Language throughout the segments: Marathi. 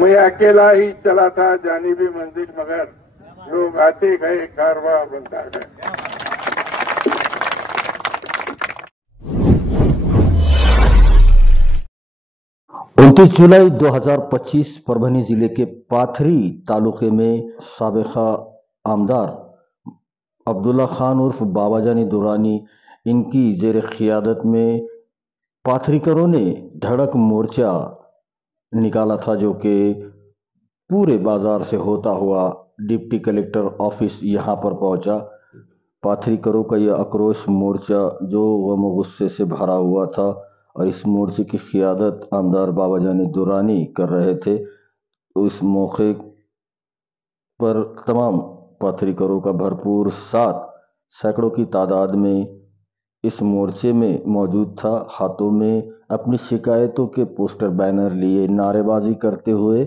मैं अकेला ही चला था जानिबी मंजिल मगर लोग आते गए कारवां बनता गया। 29 जुलाई 2025 परभनी जिले के पाथरी तालुके में साबिका आमदार अब्दुल्ला खान उर्फ बाबाजानी दुरानी इनकी जेर क़ियादत में पाथरीकरों ने धड़क मोर्चा निकाला था, जो कि पूरे बाजार से होता हुआ डिप्टी कलेक्टर ऑफिस यहां पर पहुंचा। पाथरीकरों का यह आक्रोश मोर्चा जो गम गुस्से से भरा हुआ था और इस मोर्चे की क़ियादत आमदार बाबाजानी दुरानी कर रहे थे। तो इस मौके पर तमाम पाथरीकरों का भरपूर साथ सैकड़ों की तादाद में इस मोर्चे में मौजूद था। हाथों में अपनी शिकायतों के पोस्टर बैनर लिए नारेबाजी करते हुए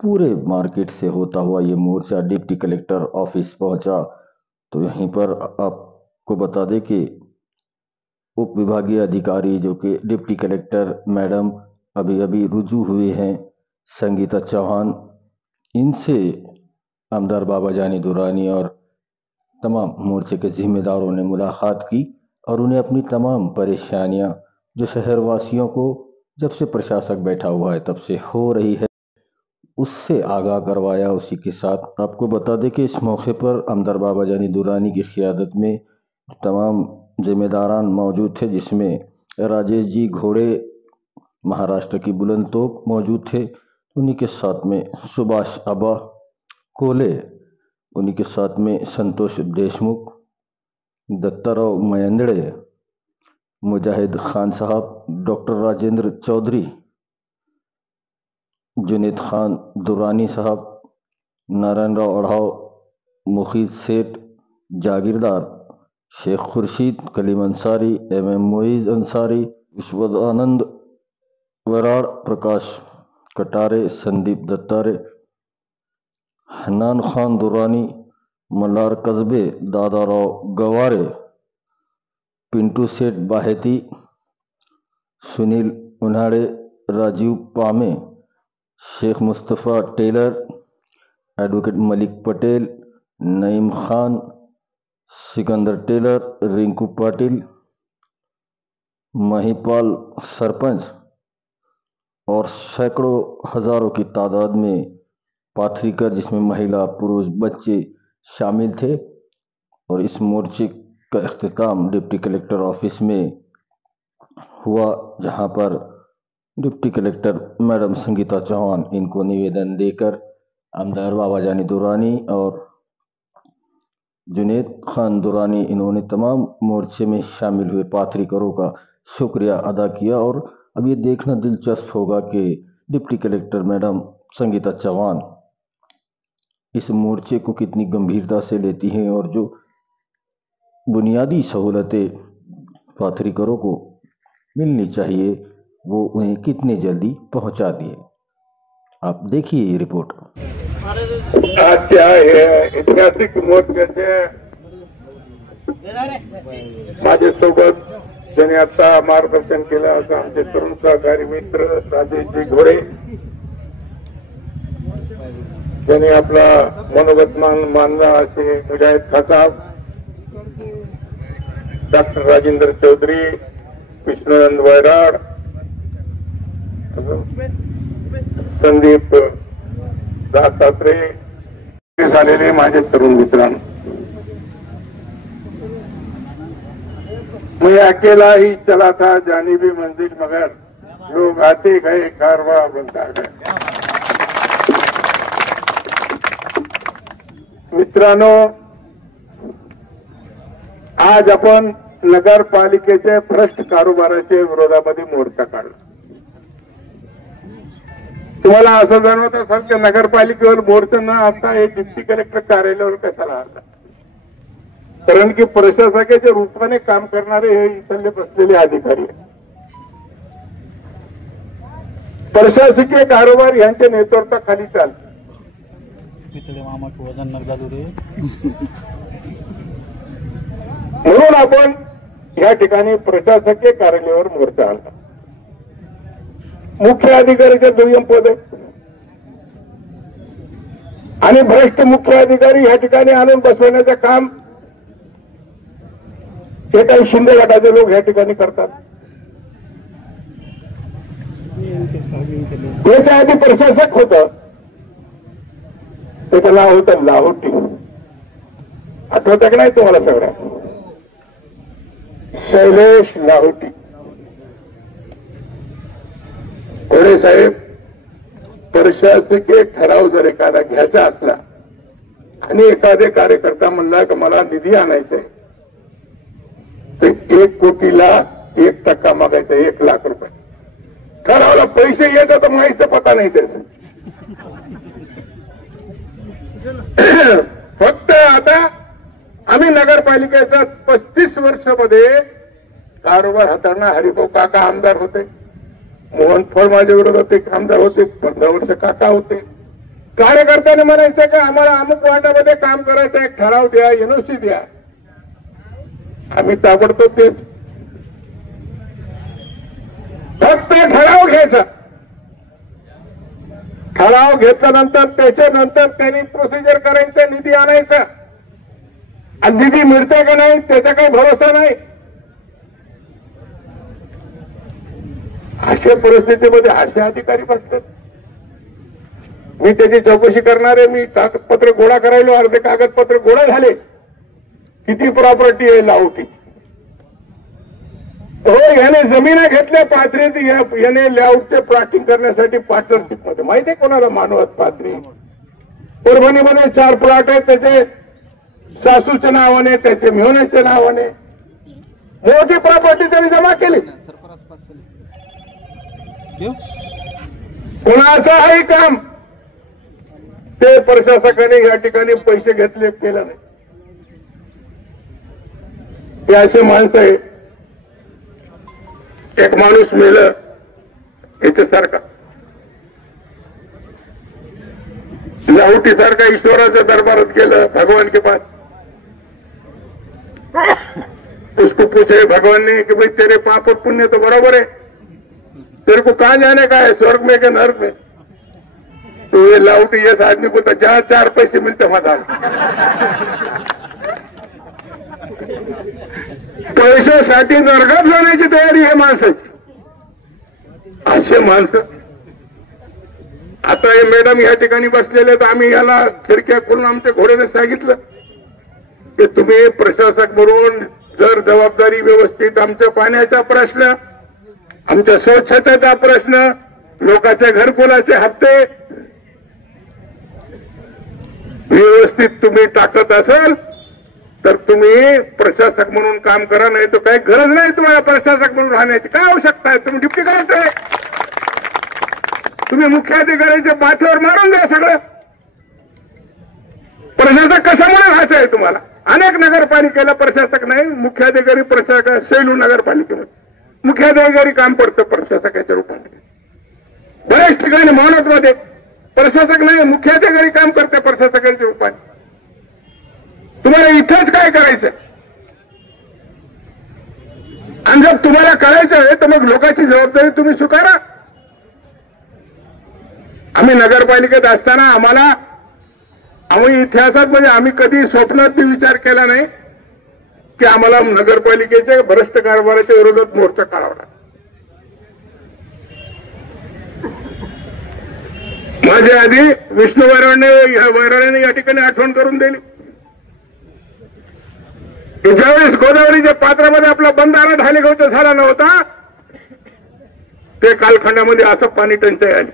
पूरे मार्केट से होता हुआ ये मोर्चा डिप्टी कलेक्टर ऑफिस पहुंचा। तो यहीं पर आपको बता दें कि उप विभागीय अधिकारी जो कि डिप्टी कलेक्टर मैडम अभी रुजू हुए हैं, संगीता चौहान, इनसे आमदार बाबाजानी दुरानी और तमाम मोर्चे के जिम्मेदारों ने मुलाकात की और उन्हें अपनी तमाम परेशानियां जो शहरवासियों को जब से प्रशासक बैठा हुआ है तब से हो रही है उससे आगाह करवाया। उसी के साथ आपको बता दें कि इस मौके पर आमदार बाबाजानी दुरानी की क़ियादत में तमाम जिम्मेदारान मौजूद थे, जिसमें राजेश जी घोड़े महाराष्ट्र की बुलंद तोप मौजूद थे। उन्हीं के साथ में सुभाष अबा कोले, उन्हीं के साथ में Santosh Deshmukh, Dattarao Mayandade, Mujahid Khan sahab, doctor Rajendra Chaudhary, Juned Khan Durrani sahab, Narayan Rao Adhav, Mukhid Seth, Jagirdar, Shaikh Khurshid, Kalim Ansari, MM Moiz Ansari, Vishwadanand Varad, Prakash Katare, Sandeep Dattare, Hannan Khan Durrani, Malhar Kasbe, Dadarao Gaware, Pintu Seth Baheti, Sunil Unhade, Rajiv Pame, Shaikh Mustafa Tailor, advocate Malik Patel, Naeem Khan, Sikandar Tailor, Rinku Patil, Mahipal sarpanch और सैकड़ों हजारों की तादाद में पाथरीकर, जिसमें महिला पुरुष बच्चे शामिल थे। और इस मोर्चे का इख्तिताम डिप्टी कलेक्टर ऑफिस में हुआ, जहां पर deputy collector madam Sangeeta Chauhan इनको निवेदन देकर आमदार बाबाजानी दुरानी और जुनेद खान दुरानी इन्होंने तमाम मोर्चे में शामिल हुए पाथरीकरों का शुक्रिया अदा किया। और अब ये देखना दिलचस्प होगा कि deputy collector madam Sangeeta Chauhan इस मोर्चे को कितनी गंभीरता से लेती हैं और जो बुनियादी सहूलतें पाथरीकरों को मिलनी चाहिए वो उन्हें कितने जल्दी पहुंचा दिए। आप देखिए ये रिपोर्ट। आजच्या ऐतिहासिक मोर्चाचे माझ्यासोबत ज्यांनी आता मार्गदर्शन केलं असं आमचे तरुण सहकारी मित्र राजेशजी घोडे, ज्यांनी आपला मनोगत मानला असे मुजाहिद खासाब, डॉक्टर राजेंद्र चौधरी, विष्णुनंद वैराड, संदीप दासात्रे झालेले माझे तरुण मित्रांनो, मैं अकेला ही चला था जानिबी मंजिल मगर लोग आते गए कारवां बनता गया। मित्रांनो, आज आपण नगरपालिकेच्या भ्रष्ट कारभाराच्या विरोधामध्ये मोर्चा काढला। तुम्हाला असं जाणवत असेल की नगरपालिकेवर मोर्चा न आता हे डिप्टी कलेक्टर कार्यालयावर कशाला आला, कारण की प्रशासकाच्या रूपाने काम करणारे हे इथले बसलेले अधिकारी आहेत। प्रशासकीय कारभार यांच्या नेतृत्वाखाली चालतो। म्हणून आपण या ठिकाणी प्रशासकीय कार्यालयावर मोर्चा आणला। मुख्य अधिकाऱ्याचे दुय्यम पद आहे, आणि भ्रष्ट मुख्य अधिकारी या ठिकाणी आणून बसवण्याचं काम हे काही शिंदे गटाचे लोक या ठिकाणी करतात. याच्या आधी प्रशासक होतं, त्याचं नाव होतं लाहोटी. आठवतं की नाही तुम्हाला सगळ्या? शैलेश लाहोटी. कोळे साहेब, प्रशासकीय ठराव जर एखादा घ्यायचा असला आणि एखादे कार्यकर्ता म्हणला की मला निधी आणायचा आहे, तर 1 कोटीला 1% मागायचा, 1 लाख रुपये. ठरावला पैसे येतात तर माहीचा पता नाही त्याचं. फक्त आता आम्ही नगरपालिकेचा 35 वर्षामध्ये कारभार हाताळणार. हरिभाऊ काका आमदार होते, मोहन फळ माझ्या विरोधात एक आमदार होते, 15 वर्ष काका होते. कार्यकर्त्याने म्हणायचं की आम्हाला अमुक वार्डामध्ये काम करायचं, एक ठराव द्या, एनओसी द्या. आम्ही ताबडतोब तेच फक्त ठराव घ्यायचा. ठराव घेतल्यानंतर त्याच्यानंतर त्यांनी प्रोसिजर करायचं, निधी आणायचा. आणि निधी मिळते का नाही त्याचा काही भरोसा नाही. अशा परिस्थितीमध्ये असे अधिकारी बसतात. मी त्याची चौकशी करणार आहे. मी कागदपत्र गोळा करायलो, अर्धे कागदपत्र गोळा झाले. किती प्रॉपर्टी आहे लाहोटी? हो, याने जमिना घेतल्या पाथरीत, याने लेआउटचे प्लॉटिंग करण्यासाठी पार्टनरशिप मध्ये. माहिती आहे कोणाला? मानवत पाथरी. परभणीमध्ये 4 प्लॉट आहेत, त्याचे सासूच्या नावाने, त्याचे मेहण्याच्या नावाने. मोठी प्रॉपर्टी त्यांनी जमा केली. कोणाचं आहे काम ते प्रशासकाने या ठिकाणी पैसे घेतले, केलं नाही. हे असे माणसं आहे. एक माणूस मेलं याच्यासारखा, लाहोटी सारखा ईश्वराच्या दरबारात गेलं, भगवान के पास. उसको पूछे भगवान ने कि भाई तेरे पाप और पुण्य तो बराबर है, तेरे को कहां जाने का है, स्वर्ग में के नर्क में? तो ये लाहोटी जैसा आदमी बोलता जहां 4 पैसे मिलते मत आ. पैशासाठी नरकात जाण्याची तयारी आहे माणसाची. असे माणसं. आता हे मॅडम या ठिकाणी बसलेले आहेत. आम्ही याला खिडक्या खोलून आमच्या घोड्याने सांगितलं की तुम्ही प्रशासक म्हणून जर जबाबदारी व्यवस्थित, आमच्या पाण्याचा प्रश्न, आमच्या स्वच्छतेचा प्रश्न, लोकांच्या घरकुलाचे हप्ते व्यवस्थित तुम्ही टाकत असाल तर तुम्ही प्रशासक म्हणून काम करा. नाही तर काही गरज नाही तुम्हाला प्रशासक म्हणून राहण्याची. काय आवश्यकता आहे? तुम्ही डिप्टी कलेक्टर आहे. तुम्ही मुख्याधिकाऱ्यांच्या पाठीवर मारून द्या सगळं. प्रशासक कशामुळे राहायचं आहे तुम्हाला? अनेक नगरपालिकेला प्रशासक नाही, मुख्याधिकारी प्रशासक. सेलू नगरपालिकेमध्ये मुख्याधिकारी काम पडतं प्रशासकाच्या रूपाने. बऱ्याच ठिकाणी मानवतमध्ये प्रशासक नाही, मुख्याधिकारी काम करते प्रशासकाच्या रूपाने. तुम्हाला इथंच काय करायचं? आणि जर तुम्हाला करायचं आहे तर मग लोकांची जबाबदारी तुम्ही स्वीकारा. आम्ही नगरपालिकेत असताना आम्ही इतिहासात म्हणजे आम्ही कधी स्वप्नात विचार केला नाही की आम्हाला नगरपालिकेच्या भ्रष्ट कारभाराच्या विरोधात मोर्चा काढावा लागला. माझ्या आधी विष्णू वैराणे या ठिकाणी आठवण करून दिली. ज्यावेळेस गोदावरीच्या पात्रामध्ये आपला बंधारा ढालेगावचा झाला नव्हता, ते कालखंडामध्ये असं पाणी टंचाई आली.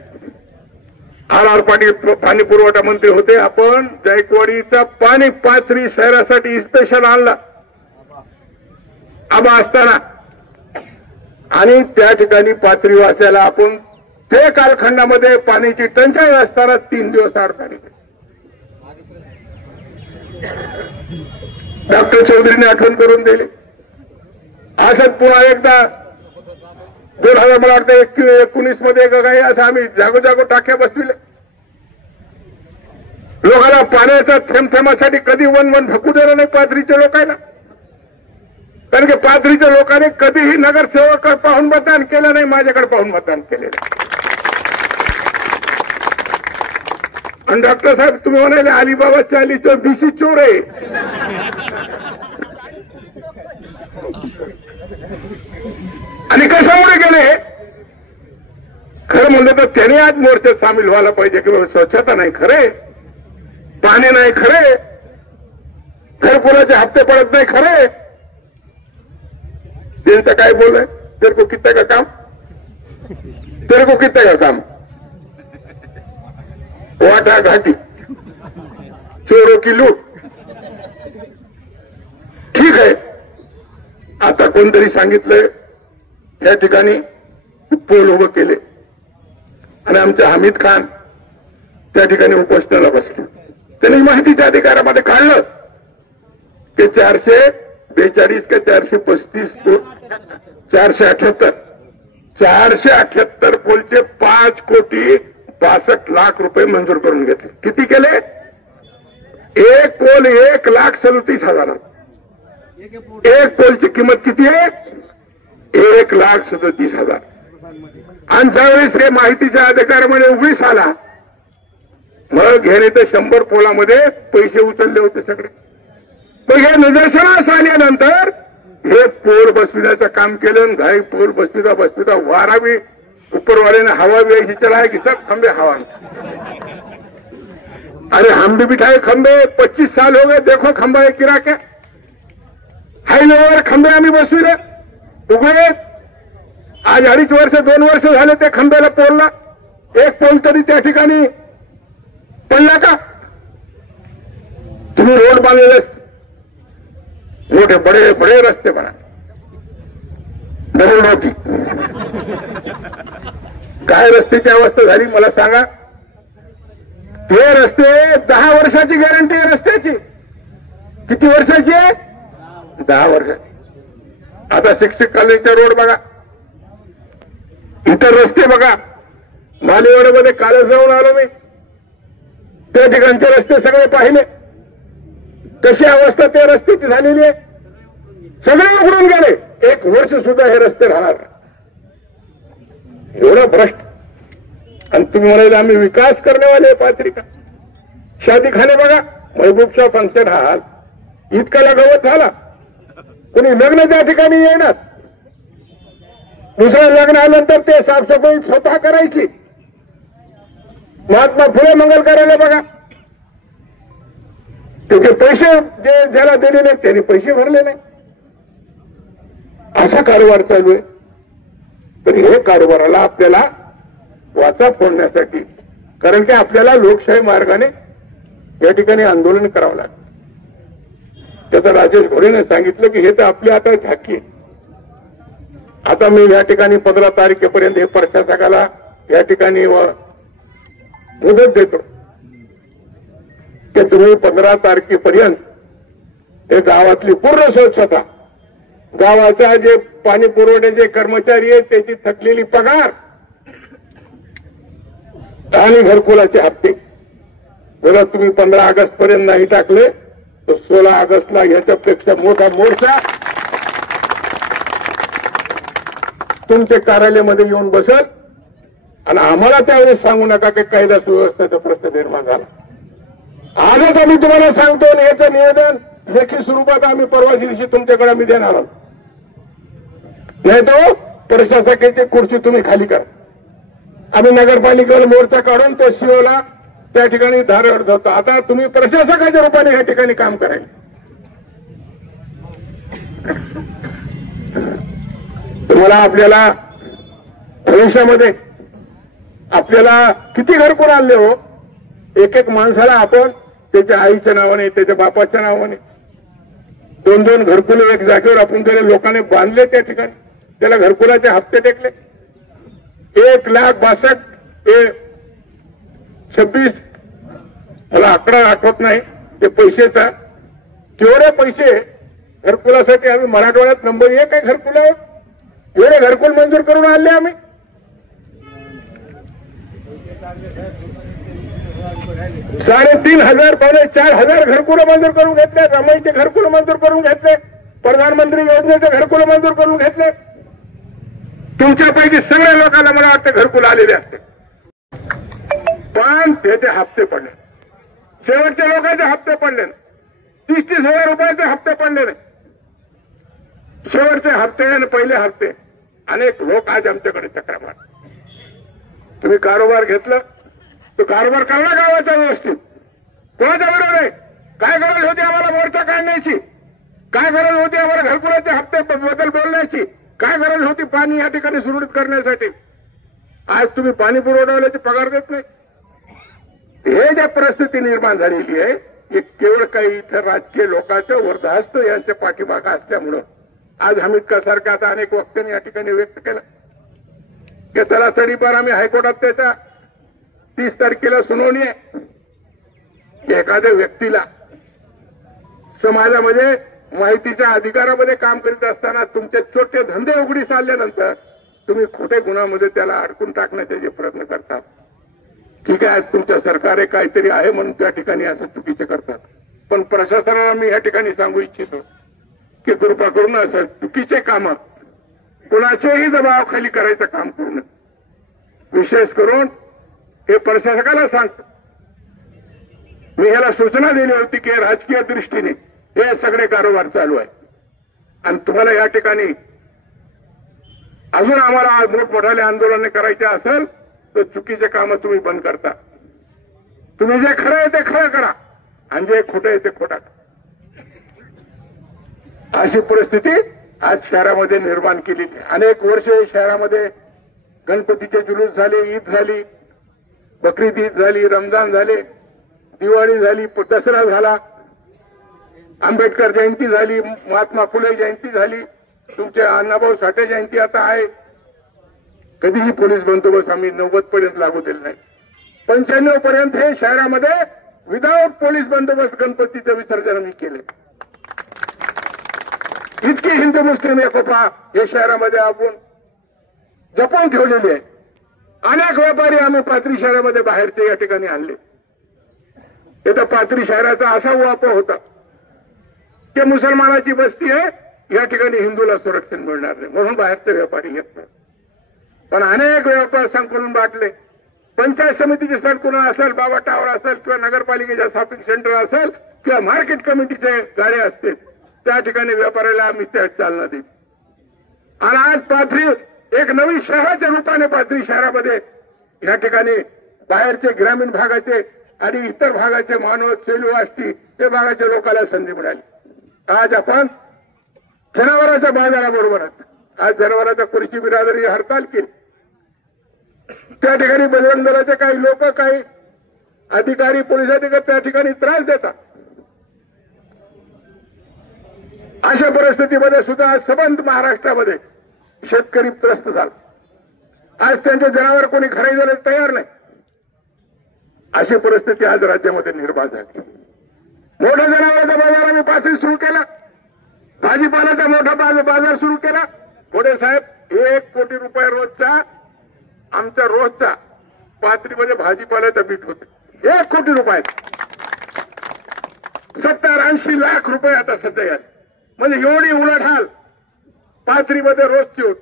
RR पाटील पाणी पुरवठा मंत्री होते. आपण जायकवाडीचा पाणी पाथरी शहरासाठी स्पेशल आणला आबा असताना, आणि त्या ठिकाणी पाथरी वाचायला आपण ते कालखंडामध्ये पाण्याची टंचाई असताना 3 दिवस अडचणी. डॉक्टर चौधरीने आठवण करून दिली. असं पुन्हा एकदा 2000 मला वाटतं 19 मध्ये काही असं आम्ही जागोजागो टाक्या बसविले. लोकांना पाण्याचा थेंबथेंबासाठी कधी वन भकू दिलं नाही पाथरीच्या लोकांना. कारण की पाथरीच्या लोकांनी कधीही नगरसेवक पाहून मतदान केलं नाही, माझ्याकडे पाहून मतदान केलेलं. आणि डॉक्टर साहेब तुम्ही म्हणाले अलिबाबाच्या अलीचं बीसी चोर आहे. आणि कशामुळे गेले? खरं म्हणलं तर त्याने आज मोर्चात सामील व्हायला पाहिजे की बाबा स्वच्छता नाही खरे, पाणी नाही खरे, घरकुलाचे हप्ते पडत नाही खरे. त्यांचं काय बोलय? तेरे को कितना का काम, तेरे को कितना का काम, वाटा घाटी, चोरों की लूट. ठीक आहे, आता कोणतरी सांगितलंय या ठिकाणी पोल उभं केले आणि आमचे हमीद खान त्या ठिकाणी उपोषणाला बसले. त्यांनी माहितीच्या अधिकारामध्ये काढलं की 442 का 435 478 पोलचे 5,62,00,000 मंजूर करून घेतले. किती केले? एक पोल 1,37,000. एक पोलची किंमत किती आहे? 1,37,000. आणि ज्यावेळेस हे माहितीच्या अधिकारामध्ये उघडीस आला, मग ह्याने तर 100 पोलामध्ये पैसे उचलले होते सगळे. मग हे निदर्शनास आल्यानंतर हे पोल बसविण्याचं काम केलं. घाई पोल बसविता वारावी ऊपरवाले ने हवा भी ऐसी चलाए कि सब खंबे हवा में. अरे हम भी बिठाए खंबे, 25 साल हो गए, देखो खंबा एक गिरा क्या. हायवेवर खंबे आम्ही बसविले उघडे. आज 2.5 वर्ष 2 वर्ष झाले ते खंब्याला पोलला. एक पोल तरी त्या ठिकाणी पडला का? तुम्ही रोड बांधलेले, मोठे बडे बडे रस्ते बना, डबल रोटी. काय रस्त्याची अवस्था झाली मला सांगा. ते रस्ते 10 वर्षाची गॅरंटी आहे रस्त्याची. किती वर्षाची आहे? 10 वर्षाची. आता शिक्षक कॉलेजचा रोड बघा, इतर रस्ते बघा. मालेवाड्यामध्ये कालच जाऊन आलो मी, त्या ठिकाणचे रस्ते सगळे पाहिले. कशी अवस्था त्या रस्त्याची झालेली आहे. सगळे उघडून गेले. 1 वर्ष सुद्धा हे रस्ते राहणार. एवढं भ्रष्ट. आणि तुम्ही म्हणाले आम्ही विकास करण्यावाले पात्रिका. शादीखाने बघा, महबूबशाह फंक्शन हॉल इतका गवत झाला. कोणी लग्न त्या ठिकाणी येणार, दुसरं लग्न आल्यानंतर ते साफसफाई स्वतः करायची. महात्मा फुले मंगल कार्यालय बघा, त्याचे पैसे जे ज्याला दिले नाही त्यांनी पैसे भरले नाही. असा कारभार चालू आहे. तर हे कारभाराला आपल्याला वाचा फोडण्यासाठी, कारण की आपल्याला लोकशाही मार्गाने या ठिकाणी आंदोलन करावं लागतं. त्याचं राजेश घोडेने सांगितलं की हे तर आपली आता झाकी. आता मी या ठिकाणी 15 तारखेपर्यंत हे प्रशासकाला या ठिकाणी मुदत देतो की तुम्ही 15 तारखेपर्यंत हे गावातली पूर्ण स्वच्छता, गावाचा जे पाणी पुरवठ्याचे कर्मचारी आहेत त्याची थकलेली पगार आणि घरकुलाचे हप्ते जर तुम्ही 15 ऑगस्ट पर्यंत नाही टाकले तर 16 ऑगस्टला याच्यापेक्षा मोठा मोर्चा तुमच्या कार्यालयामध्ये येऊन बसल. आणि आम्हाला त्यावेळेस सांगू नका की कायदा सुव्यवस्थेचा प्रश्न निर्माण झाला. आजच आम्ही तुम्हाला सांगतो, याचं निवेदन लेखी स्वरूपात आम्ही परवा दिवशी तुमच्याकडे आम्ही देणार आहोत. नाही तो प्रशासकाची खुर्ची तुम्ही खाली करा. आम्ही नगरपालिकेवर मोर्चा काढून तो सीओला त्या ठिकाणी धारवत होतो. आता तुम्ही प्रशासकाच्या रूपाने या ठिकाणी काम करायला. तुम्हाला आपल्याला भविष्यामध्ये आपल्याला किती घरकुल आणले हो. एक माणसाला आपण त्याच्या आईच्या नावाने, त्याच्या बापाच्या नावाने 2-2 घरकुल एक जागेवर आपण त्याला लोकांनी बांधले. त्या ठिकाणी त्याला घरकुलाचे हप्ते टेकले. 1,62,26 मला आकडा आठवत नाही ते पैसेचा. तेवढे पैसे घरकुलासाठी आम्ही मराठवाड्यात नंबर 1 आहे घरकुलावर. एवढे घरकुल मंजूर करून आणले आम्ही. $3,500 4,000 घरकुल मंजूर करून घेतले. रमाईचे घरकुल मंजूर करून घेतले. प्रधानमंत्री योजनेचे घरकुल मंजूर करून घेतले. तुमच्यापैकी सगळ्या लोकांना मला वाटतं घरकुल आलेले असते, पण त्याचे हप्ते पडले. शेवटच्या लोकांचे हप्ते पडले नाही. 30,000 रुपयाचे हप्ते पडले नाही. शेवटचे हप्ते आणि पहिले हप्ते अनेक लोक आज आमच्याकडे चक्रा मारतात. तुम्ही कारोबार घेतलं तो कारोबार करणं गावाचा व्यवस्थित. कोणाच्या विरोध आहे? काय गरज होती आम्हाला मोर्चा काढण्याची? काय गरज होती आम्हाला घरकुलाचे हप्ते बद्दल बोलण्याची? काय गरज होती पाणी या ठिकाणी सुरळीत करण्यासाठी? आज तुम्ही पाणी पुरवठ्यावाल्याचे पगार देत नाही. हे ज्या परिस्थिती निर्माण झालेली आहे हे केवळ काही इथं राजकीय लोकांचं वरदहस्त यांच्या पाठीमागं असल्यामुळं आज हमीद सारख्या आता अनेक वक्त्यांनी या ठिकाणी व्यक्त केलं की त्याला तडीपार आम्ही हायकोर्टात त्याच्या 30 तारखेला सुनावणी आहे. एखाद्या व्यक्तीला समाजामध्ये माहितीच्या अधिकारामध्ये काम करीत असताना तुमचे छोटे धंदे उघडीस आल्यानंतर तुम्ही खोटे गुन्ह्यामध्ये त्याला अडकून टाकण्याचे जे प्रयत्न करतात. ठीक आहे, आज तुमच्या सरकार काहीतरी आहे म्हणून त्या ठिकाणी असं चुकीचे करतात. पण प्रशासनाला मी या ठिकाणी सांगू इच्छितो की कृपा करून असं चुकीचे कामं कुणाच्याही दबावाखाली करायचं काम करू नये. विशेष करून हे प्रशासकाला सांगतो. मी ह्याला सूचना दिली होती की राजकीय दृष्टीने हे सगळे कारोबार चालू आहे आणि तुम्हाला या ठिकाणी अजून आम्हाला मोठमोठाले आंदोलन करायचे असेल तर चुकीचे कामं तुम्ही बंद करता. तुम्ही जे खरं आहे ते खरं करा आणि जे खोटं आहे ते खोटा करा. अशी परिस्थिती आज शहरामध्ये निर्माण केली. अनेक वर्षे शहरामध्ये गणपतीचे जुलूस झाले, ईद झाली, बकरीद ईद झाली, रमजान झाले, दिवाळी झाली, दसरा झाला, आंबेडकर जयंती झाली, महात्मा फुले जयंती झाली, तुमचे अण्णाभाऊ साठे जयंती आता आहे. कधीही पोलीस बंदोबस्त आम्ही 90 पर्यंत लागू दिला नाही. 95 पर्यंत हे शहरामध्ये विदाऊट पोलीस बंदोबस्त गणपतीचं विसर्जन आम्ही केले. इतकी हिंदू मुस्लिम एकोपा हे शहरामध्ये आपण जपून ठेवलेली आहे. अनेक व्यापारी आम्ही पाथरी शहरामध्ये बाहेरचे या ठिकाणी आणले. इथं पाथरी शहराचा असा वापर होता की मुसलमानाची वस्ती आहे, या ठिकाणी हिंदूला संरक्षण मिळणार नाही म्हणून बाहेरचे व्यापारी येत नाही. पण अनेक व्यापार संकुलन बाटले. पंचायत समितीचे संकुलन असेल, बाबा टावर असेल किंवा नगरपालिकेच्या शॉपिंग सेंटर असेल किंवा मार्केट कमिटीचे गाड्या असतील त्या ठिकाणी व्यापाऱ्याला आम्ही त्या चालना देऊ. आणि आज पाथरी एक नवीन शहराच्या रूपाने पाथरी शहरामध्ये या ठिकाणी बाहेरचे ग्रामीण भागाचे आणि इतर भागाचे मानव सेलू आष्टी या भागाच्या लोकांना संधी मिळाली. आज आपण जनावरांच्या बाजाराबरोबर आज जनावरांच्या कृषी बिरादरी हरताल केली. त्या ठिकाणी बजरंग दलाचे काही लोक, काही अधिकारी, पोलीस अधिकारी त्या ठिकाणी त्रास देतात. अशा परिस्थितीमध्ये सुद्धा आज सबंध महाराष्ट्रामध्ये शेतकरी त्रस्त झाला. आज त्यांचे जनावर कोणी खरेदीला तयार नाही. अशी परिस्थिती आज राज्यामध्ये निर्माण झाली. मोठा जनावरांचा बाजार आम्ही पाथरीत सुरू केला. भाजीपाल्याचा मोठा बाजार सुरू केला. मोठे साहेब 1 कोटी रुपये रोजचा आमचा रोजचा पाथरीमध्ये भाजीपाल्याचा बीट होते. 1 कोटी रुपये 70-80 लाख रुपये आता सध्या याल. म्हणजे एवढी उलाढाल पाथरीमध्ये रोजची होत.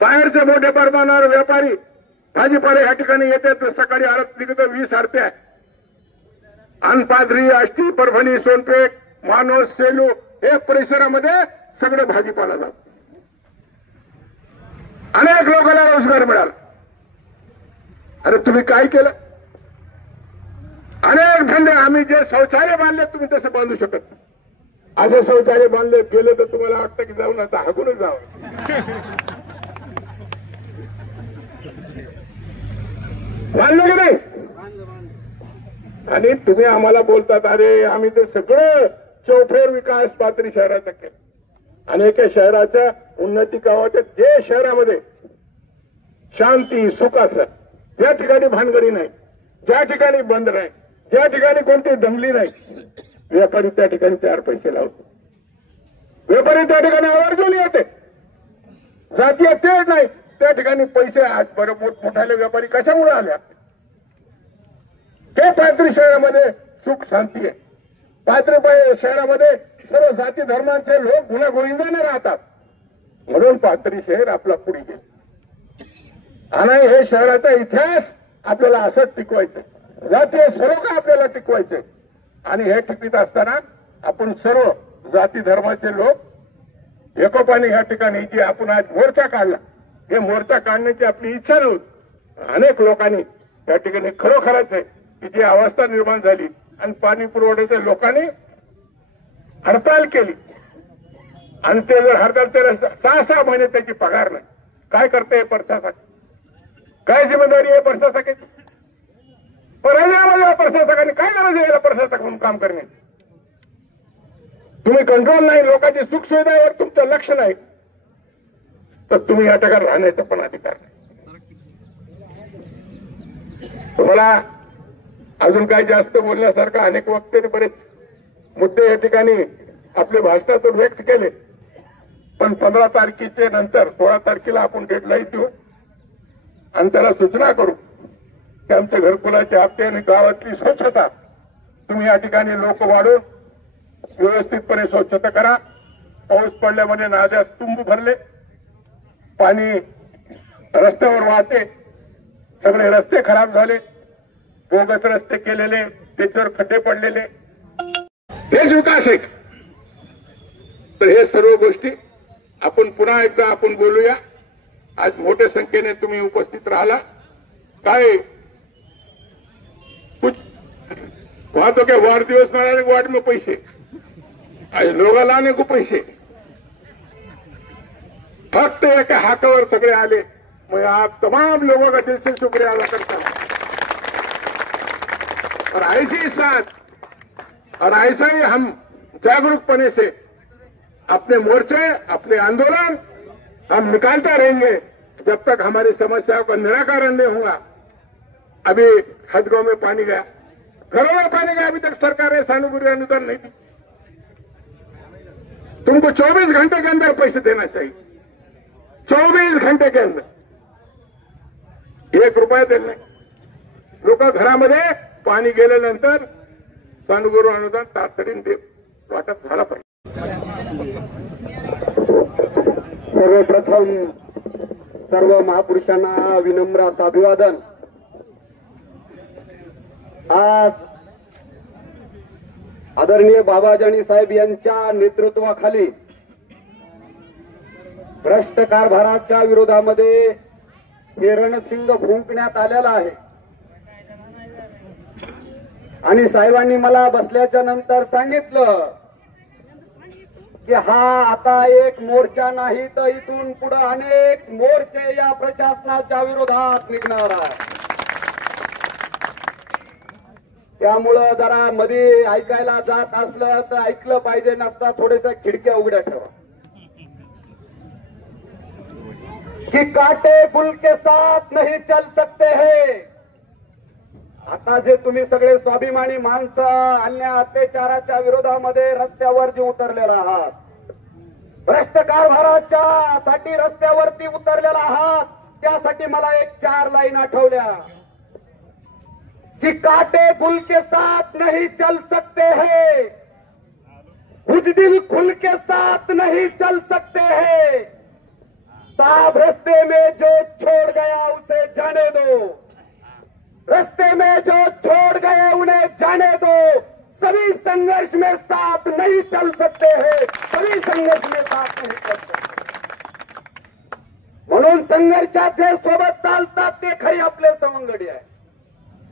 बाहेरचे मोठे प्रमाणावर व्यापारी भाजीपाला या ठिकाणी येतात. सकाळी आरत निघत 20 आरत्या आणि पाथरी, आष्टी, परभणी, सोनपेठ, मानोस, सेलू हे परिसरामध्ये सगळं भाजीपाला जात. अनेक लोकांना रोजगार मिळाला. अरे तुम्ही काय केलं? अनेक धंदे आम्ही जे शौचालय बांधले तुम्ही तसं बांधू शकत नाही. असे शौचालय बांधले गेले तर तुम्हाला वाटतं की जाऊन आता हागूनच जावं. बांधलं की नाही? आणि तुम्ही आम्हाला बोलतात अरे आम्ही तर सगळं चौफेर विकास पाथरी शहराचा केला. आणि एका शहराच्या उन्नती गावाच्या जे शहरामध्ये शांती सुख असेल, ज्या ठिकाणी भानगडी नाही, ज्या ठिकाणी बंद नाही, ज्या ठिकाणी कोणती दंगली नाही, व्यापारी त्या ठिकाणी 4 पैसे लावतो. व्यापारी त्या ठिकाणी आवर्जून येते. जातीय तेढ नाही त्या ठिकाणी पैसे. आज बरं मोठमोठाले व्यापारी कशामुळे आल्या? ते पाथरी शहरामध्ये सुख शांती आहे. पाथरी शहरामध्ये सर्व जाती धर्मांचे लोक गुण्यागोविंदाने राहतात म्हणून पाथरी शहर आपला पुढे गेलं. आणि हे शहराचा इतिहास आपल्याला असंच टिकवायचा. जातीय स्वरूप आपल्याला टिकवायचे आणि हे टिकवीत असताना आपण सर्व जाती धर्माचे लोक एकोपाने ह्या ठिकाणी जे आपण आज मोर्चा काढला, हे मोर्चा काढण्याची आपली इच्छा नव्हती. अनेक लोकांनी या ठिकाणी खरोखरच आहे की जी अवस्था निर्माण झाली आणि पाणी पुरवठ्याच्या लोकांनी हडताल केली आणि ते जर हडताल तर 6 महिने त्याची पगार नाही. काय करते प्रशासक? काय जिम्मेदारी आहे प्रशासकाची? प्रशासकाने काय गरज आहे प्रशासक म्हणून काम करण्याची? तुम्ही कंट्रोल नाही, लोकांची सुख सुविधावर तुमचं लक्ष नाही, तर तुम्ही या ठिकाणी राहण्याचा पण अधिकार नाही. तुम्हाला अजून काही जास्त बोलण्यासारखं अनेक वक्ते बरेच मुद्दे या ठिकाणी आपल्या भाषणातून व्यक्त केले, पण 15 तारखेचे नंतर 16 तारखेला आपण डेडलाईन देऊ आणि त्याला सूचना करू की आमच्या घरकुलाचे हप्ते आणि गावातली स्वच्छता तुम्ही या ठिकाणी लोक वाढून व्यवस्थितपणे स्वच्छता करा. पाऊस पडल्यामुळे नाल्यात तुंब भरले, पाणी रस्त्यावर वाहते, सगळे रस्ते खराब झाले, बोगस रस्ते केलेले, त्याच्यावर खड्डे पडलेले, हेच विकास आहे. तर हे सर्व गोष्टी आपण पुन्हा एकदा आपण बोलूया. आज मोठ्या संख्येने तुम्ही उपस्थित राहिला. काय कुछ वहां तो क्या वाढदिवस मनाने वार्ड में पैसे, आज लोग लाने को पैसे, फक्त एक हाथावर सगळे आले. मैं आप तमाम लोगों का दिल से शुक्रिया अदा करता हूं. और ऐसी साथ और ऐसा ही हम जागरूकपने से अपने मोर्चे, अपने आंदोलन हम निकालता रहेंगे जब तक हमारी समस्याओं का निराकरण नहीं हुआ. अभी हदगांव में पानी गया, घरों में पानी गया, अभी तक सरकार ने सानुग्रह अनुदान नहीं दी. तुमको 24 घंटे के अंदर पैसे देना चाहिए. 24 घंटे के अंदर 1 रुपया दिला नाही. लोक घरामध्ये पाणी गेल्यानंतर सानुग्रह अनुदान तातडीने वाटप झाला पाहिजे. सर्वप्रथम सर्व महापुरुषांना विनम्र असं अभिवादन. आज आदरणीय बाबाजानी साहेब यांच्या नेतृत्वाखाली भ्रष्ट कारभाराच्या विरोधामध्ये हे रणसिंग फुंकण्यात आलेला आहे. आणि साहेबांनी मला बसल्याच्या नंतर सांगितलं की हा आता एक मोर्चा नाही तर इथून पुढे अनेक मोर्चे या प्रशासनाच्या विरोधात निघणार आहे. त्यामुळं जरा मध्ये ऐकायला जात असलं तर ऐकलं पाहिजे, नसता थोड्याशा खिडक्या उघड्या ठेवा. कि काटे गुल के साथ नहीं चल सकते हैं. आता जे तुम्ही सगळे स्वाभिमानी माणसं अन्याय अत्याचाराच्या विरोधामध्ये रस्त्यावर जे उतरलेला आहात, भ्रष्ट कारभाराच्या साठी रस्त्यावरती उतरलेला आहात, त्यासाठी मला एक 4 लाईन आठवल्या कि काटे गुल के साथ नहीं चल सकते हैं, बुज़दिल खुल के साथ नहीं चल सकते हैं. साहब रास्ते में जो छोड़ गया उसे जाने दो, रास्ते में जो छोड़ गए उन्हें जाने दो. सभी संघर्ष में साथ नहीं चल सकते हैं, सभी संघर्ष में साथ नहीं चल सकते. म्हणून संघर्षात जे सोबत चालतात ते खरी आपले सवंगडी आहे.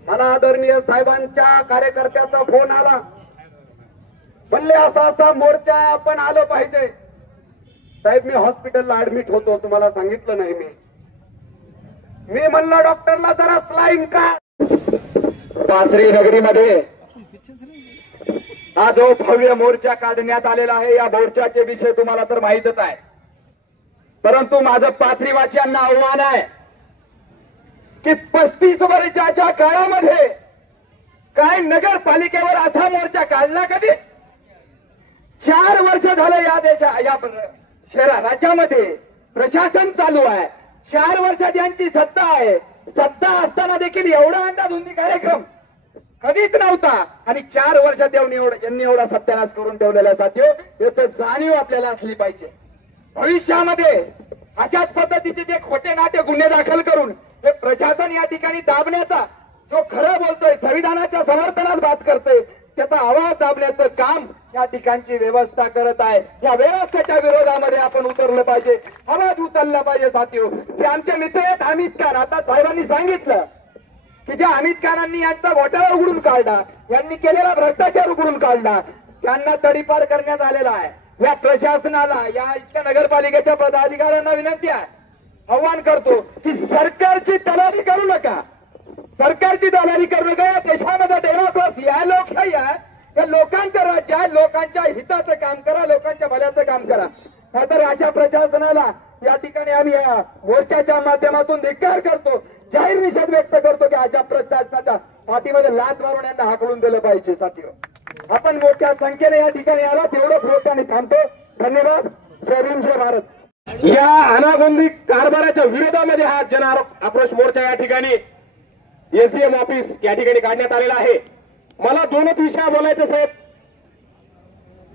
मला आदरणीय साहेबांच्या कार्यकर्त्याचा फोन आला, म्हणले असा मोर्चा आपण आलो पाहिजे. साहेब मी हॉस्पिटलला ऍडमिट होतो, तुम्हाला सांगितलं नाही मी म्हणलं डॉक्टरला जरा स्लाईन का. पाथरी नगरीमध्ये हा जो भव्य मोर्चा काढण्यात आलेला आहे, या मोर्चाचे विषय तुम्हाला तर माहीतच आहे. परंतु माझं पाथरीवासियांना आव्हान आहे की 35 वर्षाच्या काळामध्ये काय नगरपालिकेवर असा मोर्चा काढला कधी? 4 वर्ष झालं या राज्यामध्ये प्रशासन चालू आहे. 4 वर्षात यांची सत्ता आहे. सत्ता असताना देखील एवढा अंदाधुंदी कार्यक्रम कधीच नव्हता. आणि 4 वर्षात यांनी एवढा सत्यानाश करून ठेवलेला साथीओ, याचं जाणीव आपल्याला असली पाहिजे. भविष्यामध्ये अशाच पद्धतीचे जे खोटे नाटे गुन्हे दाखल करून हे प्रशासन या ठिकाणी दाबण्याचा जो खरं बोलतोय, संविधानाच्या समर्थनात बात करतोय, त्याचा आवाज दाबण्याचं काम या ठिकाणची व्यवस्था करत आहे. या व्यवस्थेच्या विरोधामध्ये आपण उतरलं पाहिजे, आवाज उचलला पाहिजे. साथीओ, जे आमचे मित्र आहेत अमित खान, आता साहेबांनी सांगितलं की ज्या अमित खानांनी यांचा घोटाळा उघडून काढला, यांनी केलेला भ्रष्टाचार उघडून काढला, त्यांना तडीपार करण्यात आलेला आहे. या प्रशासनाला, या इथल्या नगरपालिकेच्या पदाधिकाऱ्यांना विनंती आहे, आव्हान करतो की सरकारची दलाली करू नका. सरकारची दलाली करू नका. या देशामध्ये डेमोक्रेसी आहे, लोकशाही आहे, हे लोकांचं राज्य आहे. लोकांच्या हिताचं काम करा, लोकांच्या भल्याचं काम करा. नाहीतर अशा प्रशासनाला या ठिकाणी आम्ही या मोर्चाच्या माध्यमातून धिक्कार करतो, जाहीर निषेध व्यक्त करतो की अशा प्रशासनाच्या पाठीमध्ये लाच मारून यांना हाकलून दिलं पाहिजे. साथीओ, आपण मोठ्या संख्येने या ठिकाणी आला, तेवढंच मोठ्याने थांबतो. धन्यवाद. जय भीम, जय भारत. या अनागोंदी कारभाराच्या विरोधामध्ये हा जन आक्रोश मोर्चा या ठिकाणी एसीएम ऑफिस या ठिकाणी काढण्यात आलेला आहे. मला दोनच विषय बोलायचे साहेब,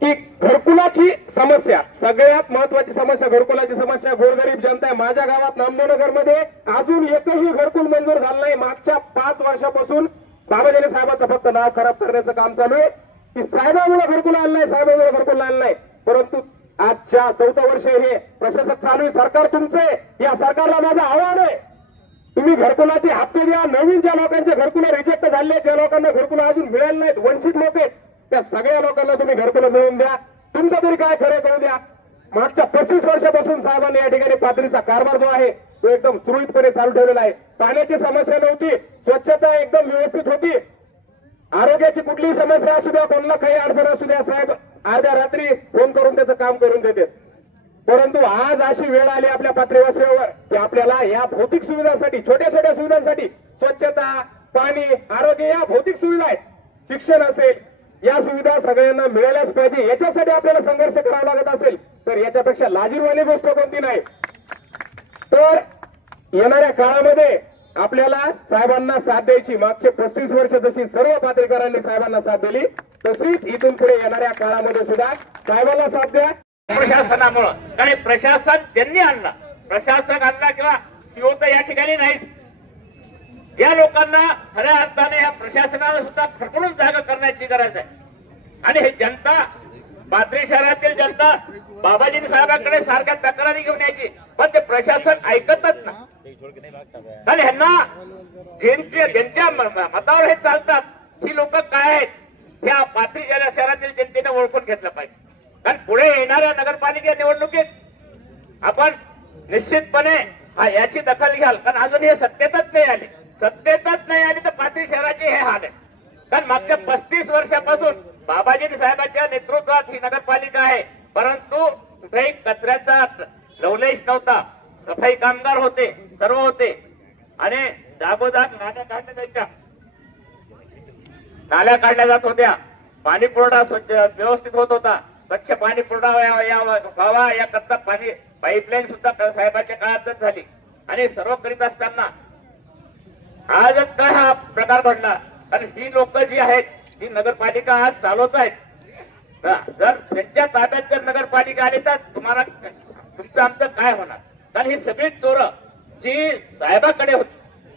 की घरकुलाची समस्या, सगळ्यात महत्वाची समस्या घरकुलाची समस्या. गोरगरीब जनता आहे. माझ्या गावात नामदेवनगरमध्ये अजून एकही घरकुल मंजूर झालं नाही. मागच्या 5 वर्षापासून बाबाजानी साहेबांचं फक्त नाव खराब करण्याचं काम चालू आहे की साहेबामुळे घरकुल आणलं नाही, साहेबामुळे घरकुल आणलं नाही. परंतु आजच्या 4थं वर्ष हे प्रशासक चालू आहे. सरकार तुमचं आहे. या सरकारला माझं आव्हान आहे, तुम्ही घरकुलाचे हप्ते द्या. नवीन ज्या लोकांचे घरकुलं रिजेक्ट झाले, ज्या लोकांना घरकुलं अजून मिळालं नाहीत, वंचित लोक आहेत, त्या सगळ्या लोकांना तुम्ही घरकुलं मिळवून द्या. तुमचं तरी काय खरं करू द्या. मागच्या 35 वर्षापासून साहेबांनी या ठिकाणी पातळीचा कारभार जो आहे तो एकदम सुरळीतपणे चालू ठेवलेला आहे. पाण्याची समस्या नव्हती, स्वच्छता एकदम व्यवस्थित होती, आरोग्याची कुठलीही समस्या असू द्या, कोणाला काही अडचण असू द्या, साहेब अर्ध्या रात्री फोन करून त्याचं काम करून देते. परंतु आज अशी वेळ आली आपल्या पातळीवासियांवर की आपल्याला या भौतिक सुविधांसाठी, छोट्या छोट्या सुविधांसाठी, स्वच्छता, पाणी, आरोग्य या भौतिक सुविधा आहेत, शिक्षण असेल, या सुविधा सगळ्यांना मिळाल्याच पाहिजे. याच्यासाठी आपल्याला संघर्ष करावा लागत असेल तर याच्यापेक्षा लाजीरवाणी गोष्ट कोणती नाही. तर येणाऱ्या काळामध्ये आपल्याला साहेबांना साथ द्यायची. मागचे 35 वर्ष जशी सर्व पातळीकरांनी साहेबांना साथ दिली, तशीच इथून पुढे येणाऱ्या काळामध्ये सुद्धा साहेबांना साथ द्या. प्रशासनामुळं, कारण प्रशासन ज्यांनी आणला, प्रशासक आणला किंवा सीओ तर या ठिकाणी नाहीच. या लोकांना खऱ्या अर्थाने या प्रशासनाला सुद्धा खडखडून जागा करण्याची गरज आहे. आणि हे जनता, पाथरी शहरातील जनता बाबाजी साहेबांकडे सारख्या तक्रारी घेऊन यायची, पण ते प्रशासन ऐकतच नाही. आणि ह्यांना ज्यांच्या मतावर हे चालतात, ही लोक काय आहेत, ह्या पाथरी शहरातील जनतेने ओळखून घेतलं पाहिजे. कारण पुढे येणाऱ्या नगरपालिका निवडणुकीत आपण निश्चितपणे याची दखल घ्याल. कारण अजून हे सत्तेतच नाही आले, सत्तेतच नाही आले तर पाथरी शहराचे हे हाल आहे. कारण मागच्या 35 वर्षापासून बाबाजी साहेबांच्या नेतृत्वात ही नगरपालिका आहे, परंतु कुठेही कचऱ्याचा लवलेश नव्हता. सफाई कामगार होते, सर्व होते, आणि जागोजाग नाल्या काढल्या जायच्या, नाल्या काढल्या जात होत्या, पाणी पुरवठा व्यवस्थित होत होता, स्वच्छ पाणी पुरवठा व्हावा याकरता पाणी पाईपलाईन सुद्धा साहेबांच्या काळातच झाली. आणि सर्व करीत असताना आजच काय हा प्रकार घडला. कारण ही लोक जी आहेत, ही नगरपालिका आज चालवत आहेत, जर त्यांच्या ताब्यात जर नगरपालिका आली तर तुम्हाला तुमचं आमचं काय होणार. कारण ही सगळी चोरं जी साहेबाकडे होती,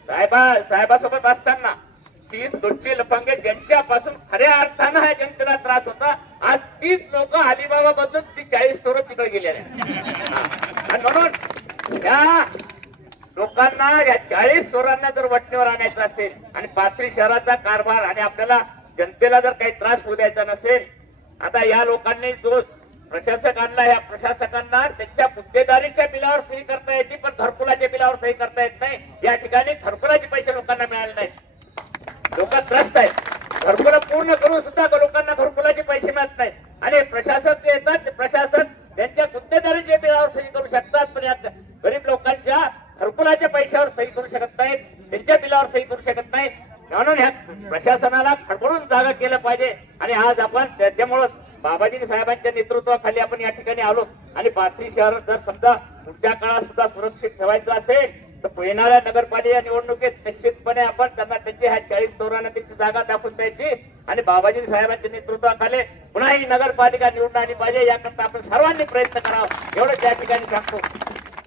साहेबासोबत असताना ती दोनशे लफंगे ज्यांच्यापासून खऱ्या अर्थानं ह्या जनतेला त्रास होता, आज तीच लोक अलिबाबा बदलून ती 40 चोरं तिकडे गेलेले आहेत. आणि म्हणून या लोकांना, या 40 चोरांना जर वटणीवर आणायचं असेल आणि पाथरी शहराचा कारभार आणि आपल्याला जनतेला जर काही त्रास होऊ द्यायचा नसेल, आता या लोकांनी जो प्रशासक आणला, या प्रशासकांना त्यांच्या गुत्तेदारीच्या बिलावर सही करता येते, पण घरकुलाच्या बिलावर सही करता येत नाही. या ठिकाणी घरकुलाचे पैसे लोकांना मिळाले नाहीत, लोक त्रस्त आहेत. घरकुला पूर्ण करून सुद्धा लोकांना घरकुलाचे पैसे मिळत नाहीत. आणि प्रशासक जे येतात, ते प्रशासक त्यांच्या गुत्तेदारीच्या बिलावर सही करू शकतात, पण या गरीब लोकांच्या घरकुलाच्या पैशावर सही करू शकत नाहीत, त्यांच्या बिलावर सही करू शकत नाहीत. म्हणून ह्या प्रशासनाला खडखडून जागा केलं पाहिजे. आणि आज आपण त्यामुळं बाबाजी साहेबांच्या नेतृत्वाखाली आपण या ठिकाणी आलो. आणि पाथरी शहर जर समजा पुढच्या काळात सुद्धा सुरक्षित ठेवायचं असेल तर येणाऱ्या नगरपालिका निवडणुकीत निश्चितपणे आपण त्यांना त्यांच्या ह्या 40 चोरांना त्यांची जागा दाखवून द्यायची आणि बाबाजी साहेबांच्या नेतृत्वाखाली पुन्हा ही नगरपालिका निवडून आली पाहिजे. याकरता आपण सर्वांनी प्रयत्न करावा, एवढंच या ठिकाणी सांगतो.